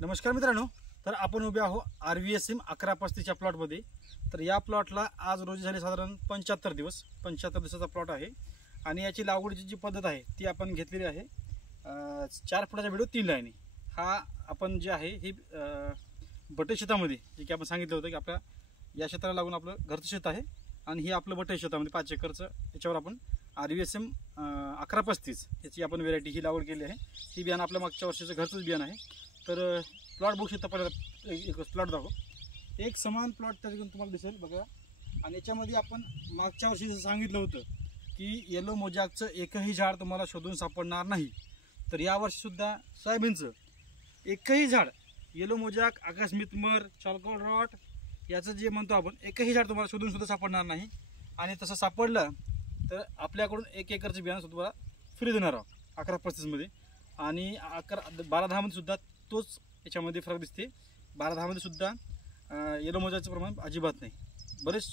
नमस्कार मित्रांनो, तर आपण उभे आहो RVSM 1135च्या प्लॉटमध्ये। तर या प्लॉटला आज रोजी झाले साधारण 75 दिवसाचा प्लॉट आहे आणि याची लागवडीची जी पद्धत आहे ती आपण घेतलेली आहे 4 फुटाचा व्हिडिओ 3 लाईनी। हा आपण जे आहे ही बटे शेतामध्ये जे की आपण सांगितलं होतं की आपल्या या क्षेत्राला लागून आपलं घरचं शेत आहे आणि हे आपलं बटे शेतामध्ये 5 एकरचं याच्यावर आपण RVSM 1135 याची आपण व्हेरायटी ही लागवड केली आहे। ही बियाणं आपल्या मागच्या वर्षीचं घरचंच बियाणं आहे। तर प्लॉट बघू शकता, पहिला एक प्लॉट दाखव, एक समान प्लॉट त्या ठिकाणी तुम्हाला दिसेल बघा। आणि याच्यामध्ये आपण मागच्या वर्षी जसं सांगितलं होतं की येलो मोजॅकचं एकही झाड तुम्हाला शोधून सापडणार नाही, तर यावर्षी सुद्धा सोयाबीनचं एकही झाड येलो मोजॅक, आकस्मिक मर, चारकोल रॉट याचं जे म्हणतो आपण एकही झाड तुम्हाला शोधून सुद्धा सापडणार नाही। आणि तसं सापडलं तर आपल्याकडून 1 एकरचं बियाणं सुद्धा तुम्हाला फ्री देणार आहोत 1135 मध्ये। आणि 12-10 मध्ये सुद्धा तोच याच्यामध्ये फरक दिसते। 12-10 मध्ये सुद्धा येलो मोजॅकचं प्रमाण अजिबात नाही। बरेच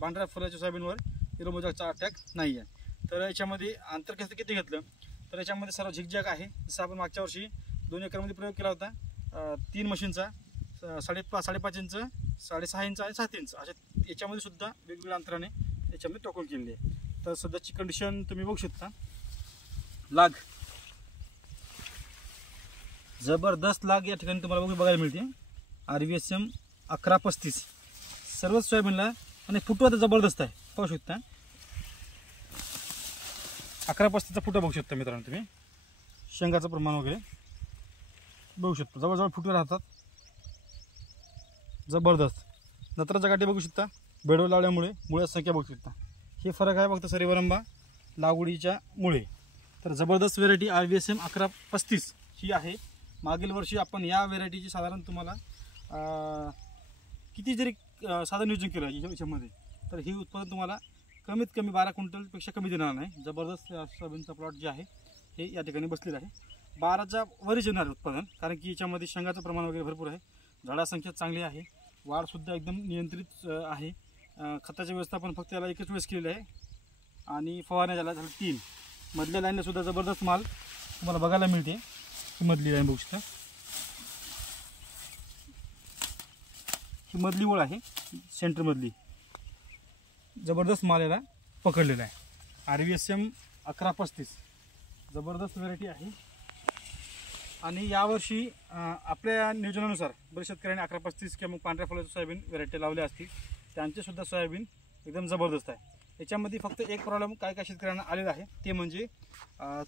पांढऱ्या फुलाच्या सोयाबीनवर येलो मोजॅकचा अटॅक नाही आहे। तर याच्यामध्ये अंतर कसं किती घेतलं तर याच्यामध्ये सर्व झिकझॅक आहे। जसं आपण मागच्या वर्षी 2 एकरमध्ये प्रयोग केला होता 3 मशीनचा 5.5 इंच, 6.5 इंच आणि 7 इंच अशा याच्यामध्ये सुद्धा वेगवेगळ्या अंतराने याच्यामध्ये टोकन केलेली आहे। तर सध्याची कंडिशन तुम्ही बघू शकता, लाग जबरदस्त लाग या ठिकाणी तुम्हाला बघायला मिळते। RVSM 1135 सर्वच सोयाबीनला आणि फुटवा तर जबरदस्त आहे, पाहू शकता। 1135चा फुटवा बघू शकता मित्रांनो तुम्ही, शेंगाचं प्रमाण वगैरे बघू शकता, जवळजवळ फुटवे राहतात, जबरदस्त। नत्राच्या गाठी बघू शकता, बेडवर लावल्यामुळे मुळ्याची संख्या बघू शकता, हे फरक आहे फक्त सरीवरंबा लागवडीच्या मुळे। तर जबरदस्त व्हेरायटी RVSM 1135 ही आहे। मागील वर्षी आपण या व्हेरायटीची साधारण तुम्हाला किती जरी साधं नियोजन केलं याच्यामध्ये तर ही उत्पादन तुम्हाला कमीत कमी 12 क्विंटलपेक्षा कमी देणार नाही। जबरदस्त सोयाबीनचा प्लॉट जे आहे हे या ठिकाणी बसलेला आहे। 12च्या वरच येणार उत्पादन, कारण की याच्यामध्ये शेंगाचं प्रमाण वगैरे भरपूर आहे, झाडा संख्या चांगली आहे, वाढसुद्धा एकदम नियंत्रित आहे। खताचे व्यवस्थापन फक्त याला एकच वेळेस केलेलं आहे आणि फवारण्या झाल्या 3। मधल्या लाईनला सुद्धा जबरदस्त माल तुम्हाला बघायला मिळते। ही मधली लाईन बघू शकता, ही मधली ओळ आहे सेंटर मधली, जबरदस्त माल याला पकडलेला आहे। RVSM 1135 जबरदस्त व्हेरायटी आहे। आणि यावर्षी आपल्या नियोजनानुसार बरेच शेतकऱ्यांनी 1135 किंवा मग पांढऱ्या फुलाचं सोयाबीन व्हेरायटी लावले असतील, त्यांचे सुद्धा सोयाबीन एकदम जबरदस्त आहे। याच्यामध्ये फक्त एक प्रॉब्लेम काय शेतकऱ्यांना आलेला आहे, ते म्हणजे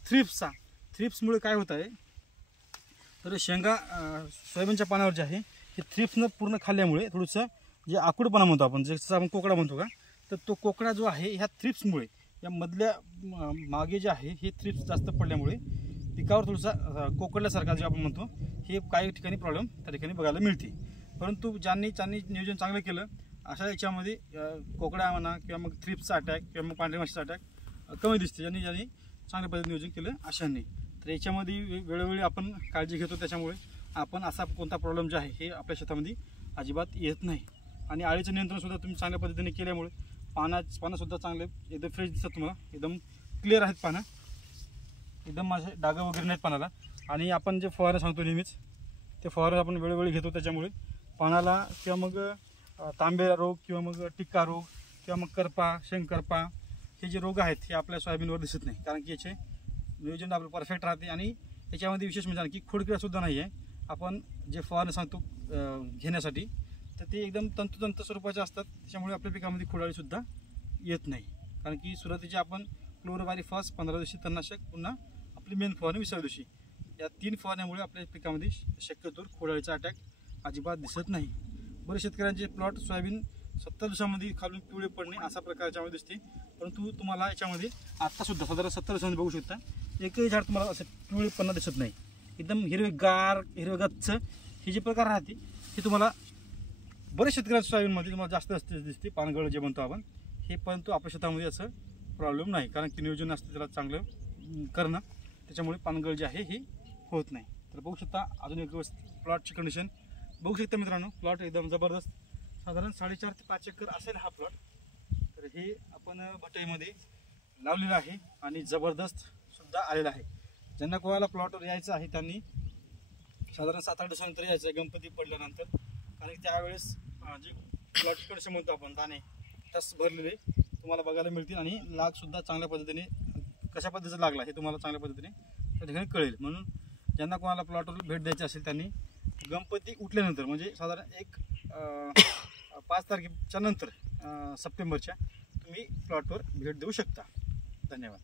थ्रिप्सचा। थ्रिप्समुळे काय होत आहे तर शेंगा सोयाबीनच्या पानावर जे आहे हे थ्रिप्सनं पूर्ण खाल्ल्यामुळे थोडंसं जे आकुडपणा म्हणतो आपण, जसं आपण कोकडा म्हणतो का, तर तो कोकडा जो आहे ह्या थ्रिप्समुळे या मधल्या मागे जे आहे हे थ्रिप्स जास्त पडल्यामुळे पिकावर थोडासा कोकडल्यासारखा जे आपण म्हणतो हे काही ठिकाणी प्रॉब्लेम त्या ठिकाणी बघायला मिळते। परंतु ज्यांनी नियोजन चांगलं केलं अशा याच्यामध्ये कोकडा म्हणा किंवा मग थ्रिप्सचा अटॅक किंवा मग पांढऱ्या माशीचा अटॅक कमी दिसते ज्यांनी चांगल्या पद्धतीने नियोजन केलं अशांनी। तर याच्यामध्ये वेळोवेळी आपण काळजी घेतो, त्याच्यामुळे आपण असा कोणता प्रॉब्लेम जे आहे हे आपल्या शेतामध्ये अजिबात येत नाही। आणि आळीचं नियंत्रणसुद्धा तुम्ही चांगल्या पद्धतीने केल्यामुळे पानंसुद्धा चांगले एकदम फ्रेश दिसतात, तुम्हाला एकदम क्लिअर आहेत पानं, एकदम माझे डाग वगैरे नाहीत पानाला। आणि आपण जे फवारे सांगतो नेहमीच ते फवारे आपण वेळोवेळी घेतो, त्याच्यामुळे पानाला किंवा मग तांबेरा रोग किंवा मग टिक्का रोग किंवा मग करपा, शेंगकरपा हे जे रोग आहेत हे आपल्या सोयाबीनवर दिसत नाही, कारण की याचे नियोजन आपलं परफेक्ट राहते। आणि याच्यामध्ये विशेष म्हणजे आणखी खोडकिडासुद्धा नाही आहे। आपण जे फवारणी सांगतो घेण्यासाठी तर ते एकदम तंतोतंत स्वरूपाचे असतात, त्याच्यामुळे आपल्या पिकामध्ये खोडाळीसुद्धा येत नाही, कारण की सुरुवातीचे आपण क्लोरोवायरिफॉस 15 दिवशी तणनाशक, पुन्हा आपली मेन फवारणी 20व्या दिवशी, या 3 फवारण्यामुळे आपल्या पिकामध्ये शक्यतो खोडाळीचा अटॅक अजिबात दिसत नाही। बरेच शेतकऱ्यांचे प्लॉट सोयाबीन 70 दिवसामध्ये खालून पिवळे पडणे अशा प्रकारच्यामध्ये दिसते, परंतु तुम्हाला याच्यामध्ये आत्तासुद्धा साधारण 70 दिवसांमध्ये बघू शकता एकही झाड तुम्हाला असं पिवळेपणा दिसत नाही, एकदम हिरवेगच्च हे जे प्रकार राहते हे तुम्हाला बरेच शेतकऱ्यांच्या सोयाबीनमध्ये तुम्हाला जास्त दिसते, पानगळ जे म्हणतो आपण हे, परंतु आपल्या शेतामध्ये असं प्रॉब्लेम नाही, कारण की नियोजन असतं त्याला चांगलं करणं, त्याच्यामुळे पानगळ जे आहे हे होत नाही। तर बघू शकता अजून एक प्लॉटची कंडिशन बघू शकता मित्रांनो, प्लॉट एकदम जबरदस्त, साधारण 4.5 ते 5 एकर असेल हा प्लॉट। तर हे आपण भटाईमध्ये लावलेलं आहे आणि जबरदस्त सुद्धा आलेला आहे। ज्यांना कोणाला प्लॉटवर यायचं आहे त्यांनी साधारण 7-8 दिवसानंतर यायचं गणपती पडल्यानंतर, कारण त्यावेळेस जे प्लॉट कंडिशन म्हणतो आपण दाणे तस भरलेले तुम्हाला बघायला मिळतील आणि लागसुद्धा चांगल्या पद्धतीने कशा पद्धतीचा लागला हे तुम्हाला चांगल्या पद्धतीने त्या ठिकाणी कळेल. म्हणून ज्यांना कोणाला प्लॉटवर भेट द्यायची असेल त्यांनी गणपती उठल्यानंतर म्हणजे साधारण 5 तारखेच्या नंतर सप्टेंबरच्या तुम्ही प्लॉटवर भेट देऊ शकता. धन्यवाद.